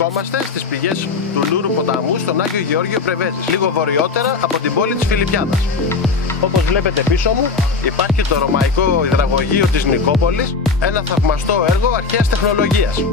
Βρισκόμαστε στις πηγές του Λούρου ποταμού στον Άγιο Γεώργιο Πρεβέζης, λίγο βορειότερα από την πόλη της Φιλιππιάδας. Όπως βλέπετε πίσω μου υπάρχει το ρωμαϊκό υδραγωγείο της Νικόπολης, ένα θαυμαστό έργο αρχαίας τεχνολογίας.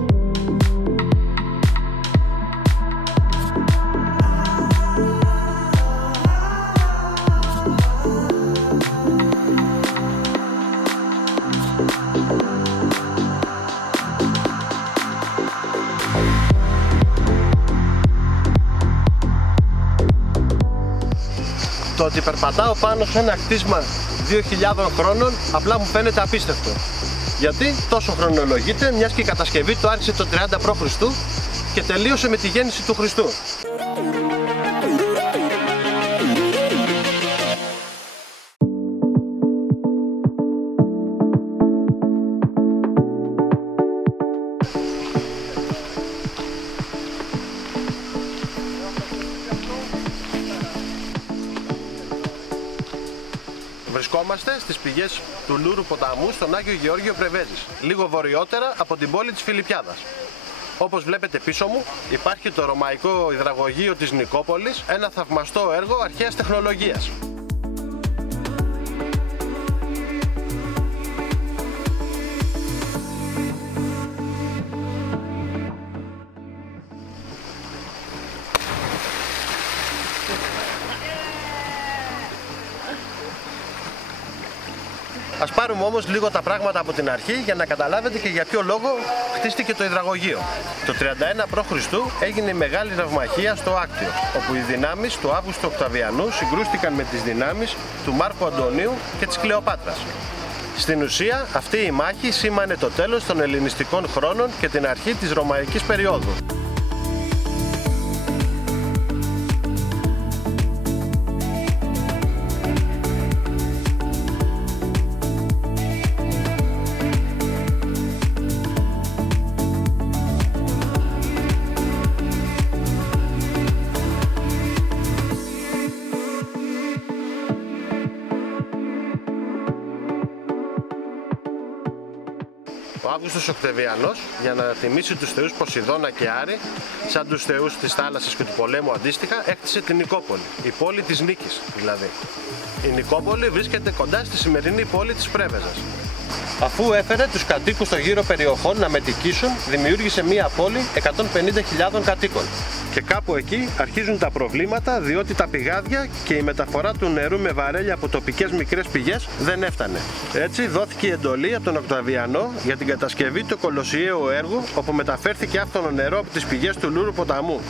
Το ότι περπατάω πάνω σε ένα κτίσμα 2.000 χρόνων απλά μου φαίνεται απίστευτο. Γιατί τόσο χρονολογείται, μιας και η κατασκευή του άρχισε το 30 π.Χ. και τελείωσε με τη γέννηση του Χριστού. Βρισκόμαστε στις πηγές του Λούρου ποταμού στον Άγιο Γεώργιο Πρεβέζης, λίγο βορειότερα από την πόλη της Φιλιππιάδας. Όπως βλέπετε πίσω μου υπάρχει το ρωμαϊκό υδραγωγείο της Νικόπολης, ένα θαυμαστό έργο αρχαίας τεχνολογίας. Ας πάρουμε όμως λίγο τα πράγματα από την αρχή για να καταλάβετε και για ποιο λόγο χτίστηκε το υδραγωγείο. Το 31 π.Χ. έγινε η μεγάλη ναυμαχία στο Άκτιο, όπου οι δυνάμεις του Αύγουστου Οκταβιανού συγκρούστηκαν με τις δυνάμεις του Μάρκου Αντωνίου και της Κλεοπάτρας. Στην ουσία αυτή η μάχη σήμανε το τέλος των ελληνιστικών χρόνων και την αρχή της ρωμαϊκής περίοδου. Ο Αύγουστος Οκταβιανός, για να τιμήσει τους θεούς Ποσειδώνα και Άρη, σαν τους θεούς της θάλασσας και του πολέμου αντίστοιχα, έκτισε την Νικόπολη, η πόλη της νίκης δηλαδή. Η Νικόπολη βρίσκεται κοντά στη σημερινή πόλη της Πρέβεζας. Αφού έφερε τους κατοίκους των γύρω περιοχών να μετικήσουν, δημιούργησε μία πόλη 150.000 κατοίκων. Και κάπου εκεί αρχίζουν τα προβλήματα, διότι τα πηγάδια και η μεταφορά του νερού με βαρέλια από τοπικές μικρές πηγές δεν έφτανε. Έτσι δόθηκε η εντολή από τον Οκταβιανό για την κατασκευή του κολοσιαίου έργου, όπου μεταφέρθηκε άφθονο νερό από τις πηγές του Λούρου ποταμού.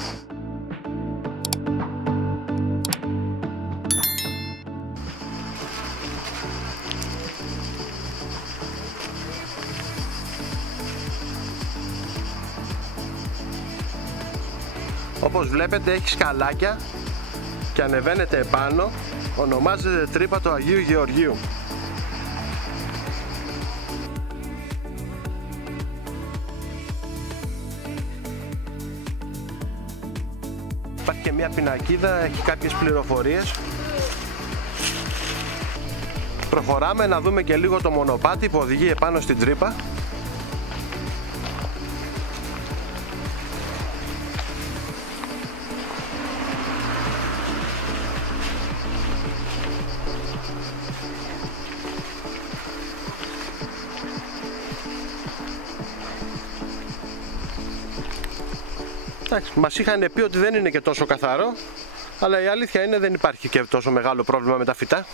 Όπως βλέπετε έχει σκαλάκια και ανεβαίνετε επάνω, ονομάζεται τρύπα του Αγίου Γεωργίου. Υπάρχει και μια πινακίδα, έχει κάποιες πληροφορίες. Προχωράμε να δούμε και λίγο το μονοπάτι που οδηγεί επάνω στην τρύπα. Μας είχαν πει ότι δεν είναι και τόσο καθαρό, αλλά η αλήθεια είναι δεν υπάρχει και τόσο μεγάλο πρόβλημα με τα φυτά.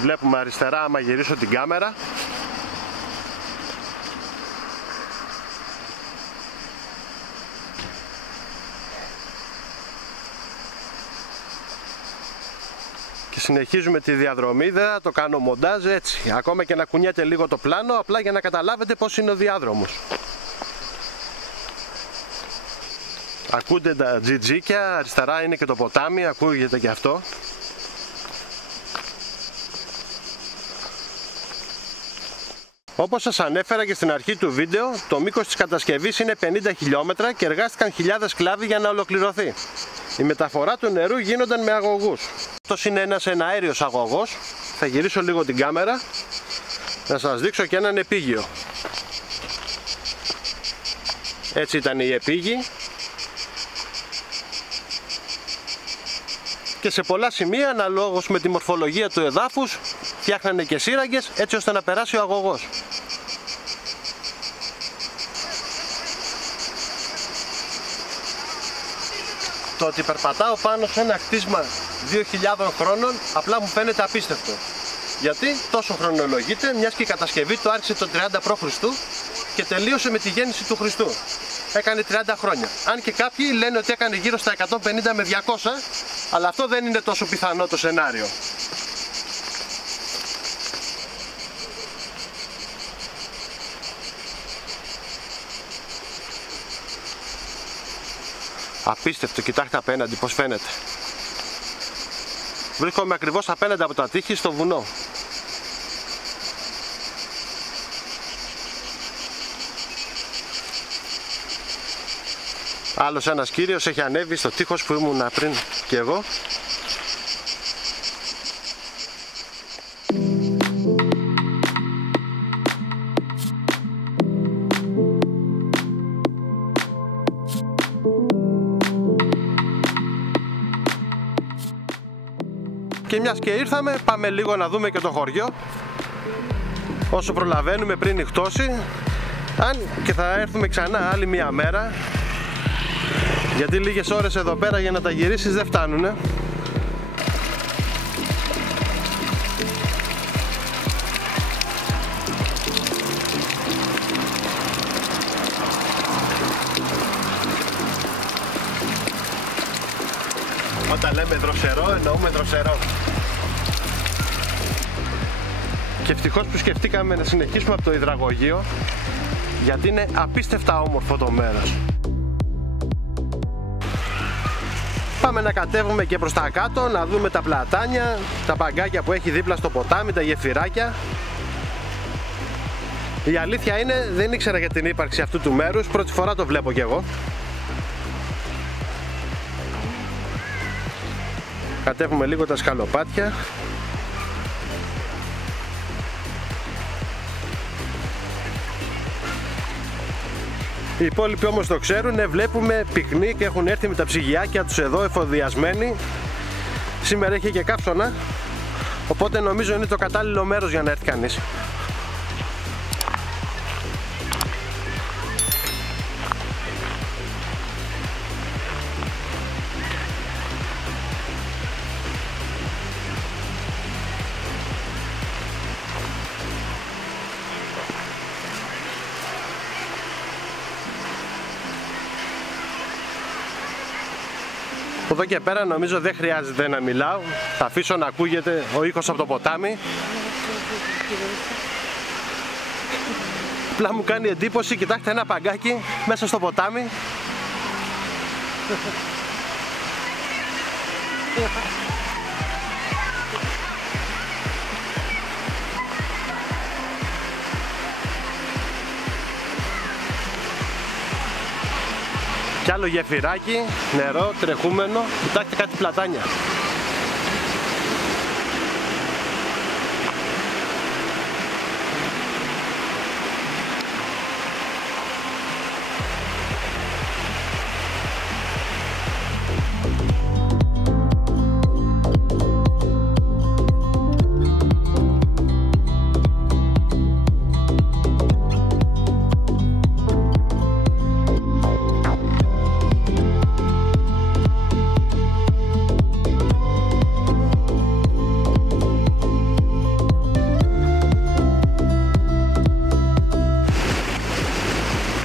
Βλέπουμε αριστερά, άμα γυρίσω την κάμερα, και συνεχίζουμε τη διαδρομή. Δεν θα το κάνω μοντάζ έτσι, ακόμα και να κουνιέται λίγο το πλάνο, απλά για να καταλάβετε πώς είναι ο διάδρομος. Ακούτε τα τζιτζίκια, αριστερά είναι και το ποτάμι, ακούγεται και αυτό. Όπως σας ανέφερα και στην αρχή του βίντεο, το μήκος της κατασκευής είναι 50 χιλιόμετρα και εργάστηκαν χιλιάδες σκλάβοι για να ολοκληρωθεί. Η μεταφορά του νερού γίνονταν με αγωγούς. αυτός είναι ένας εναέριος αγωγός. Θα γυρίσω λίγο την κάμερα να σας δείξω και έναν επίγειο. Έτσι ήταν η επίγη. Και σε πολλά σημεία, αναλόγως με τη μορφολογία του εδάφους, φτιάχνανε και σύραγγες έτσι ώστε να περάσει ο αγωγός. Το ότι περπατάω πάνω σε ένα κτίσμα 2.000 χρόνων απλά μου φαίνεται απίστευτο. Γιατί τόσο χρονολογείται, μιας και η κατασκευή του άρχισε το 30 π.Χ. και τελείωσε με τη γέννηση του Χριστού. Έκανε 30 χρόνια. Αν και κάποιοι λένε ότι έκανε γύρω στα 150 με 200, αλλά αυτό δεν είναι τόσο πιθανό το σενάριο. Απίστευτο, κοιτάξτε απέναντι πως φαίνεται. Βρίσκομαι ακριβώς απέναντι από τα τείχη στο βουνό. Άλλος ένας κύριος έχει ανέβει στο τείχος που ήμουν πριν και εγώ. Και μιας και ήρθαμε, πάμε λίγο να δούμε και το χωριό όσο προλαβαίνουμε πριν νυχτώσει. Αν και θα έρθουμε ξανά άλλη μια μέρα, γιατί λίγες ώρες εδώ πέρα για να τα γυρίσεις δεν φτάνουνε. Όταν λέμε δροσερό, εννοούμε δροσερό. Και ευτυχώς που σκεφτήκαμε να συνεχίσουμε από το υδραγωγείο, γιατί είναι απίστευτα όμορφο το μέρος. Πάμε να κατέβουμε και προς τα κάτω, να δούμε τα πλατάνια, τα παγκάκια που έχει δίπλα στο ποτάμι, τα γεφυράκια. Η αλήθεια είναι, δεν ήξερα για την ύπαρξη αυτού του μέρους, πρώτη φορά το βλέπω κι εγώ. Κατέβουμε λίγο τα σκαλοπάτια. Οι υπόλοιποι όμως το ξέρουν, βλέπουμε πικνίκ, έχουν έρθει με τα ψυγιάκια τους εδώ εφοδιασμένοι. Σήμερα έχει και κάψωνα, οπότε νομίζω είναι το κατάλληλο μέρος για να έρθει κανείς. Από εδώ και πέρα νομίζω δεν χρειάζεται να μιλάω, θα αφήσω να ακούγεται ο ήχος από το ποτάμι. Απλά μου κάνει εντύπωση, κοιτάξτε ένα παγκάκι μέσα στο ποτάμι. Κι άλλο γεφυράκι, νερό, τρεχούμενο, κοιτάξτε κάτι πλατάνια.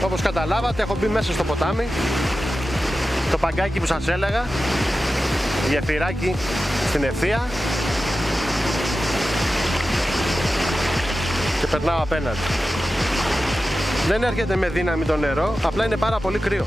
Όπως καταλάβατε, έχω μπει μέσα στο ποτάμι. Το παγκάκι που σας έλεγα, γεφυράκι στην ευθεία, και περνάω απέναντι. Δεν έρχεται με δύναμη το νερό, απλά είναι πάρα πολύ κρύο.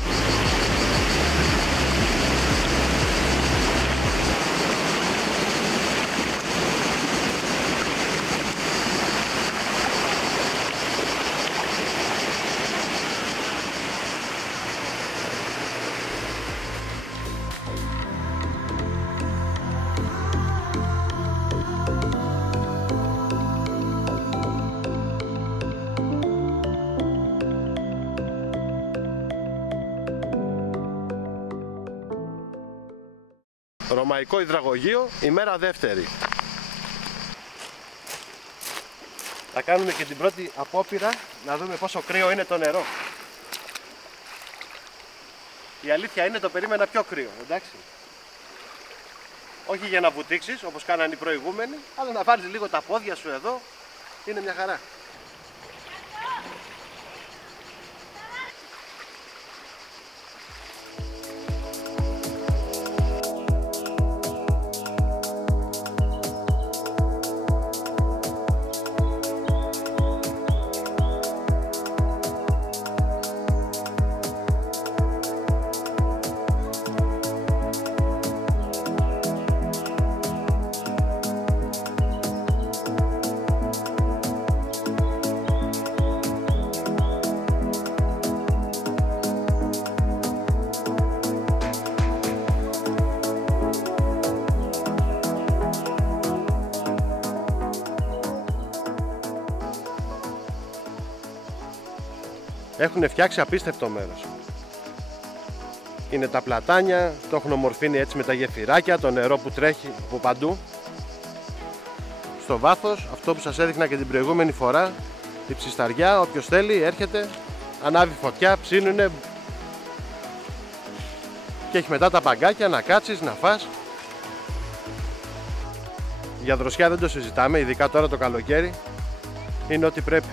Ρωμαϊκό υδραγωγείο, ημέρα δεύτερη. Θα κάνουμε και την πρώτη απόπειρα να δούμε πόσο κρύο είναι το νερό. Η αλήθεια είναι το περίμενα πιο κρύο, εντάξει. Όχι για να βουτήξεις όπως κάνανε οι προηγούμενοι, αλλά να βάλεις λίγο τα πόδια σου εδώ, είναι μια χαρά. Έχουν φτιάξει απίστευτο μέρος. Είναι τα πλατάνια, το έχουν ομορφύνει έτσι με τα γεφυράκια, το νερό που τρέχει από παντού. Στο βάθος, αυτό που σας έδειχνα και την προηγούμενη φορά, η ψισταριά, όποιος θέλει έρχεται, ανάβει φωτιά, ψήνουνε και έχει μετά τα παγκάκια να κάτσεις, να φας. Για δροσιά δεν το συζητάμε, ειδικά τώρα το καλοκαίρι, είναι ό,τι πρέπει.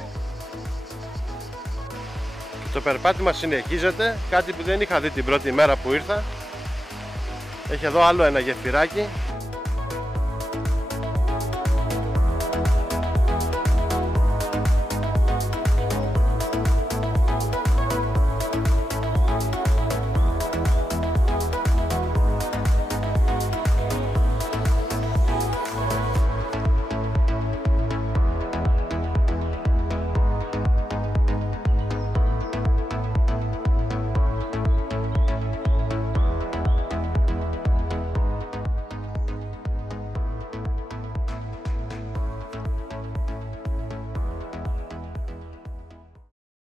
Το περπάτημα συνεχίζεται, κάτι που δεν είχα δει την πρώτη μέρα που ήρθα. Έχει εδώ άλλο ένα γεφυράκι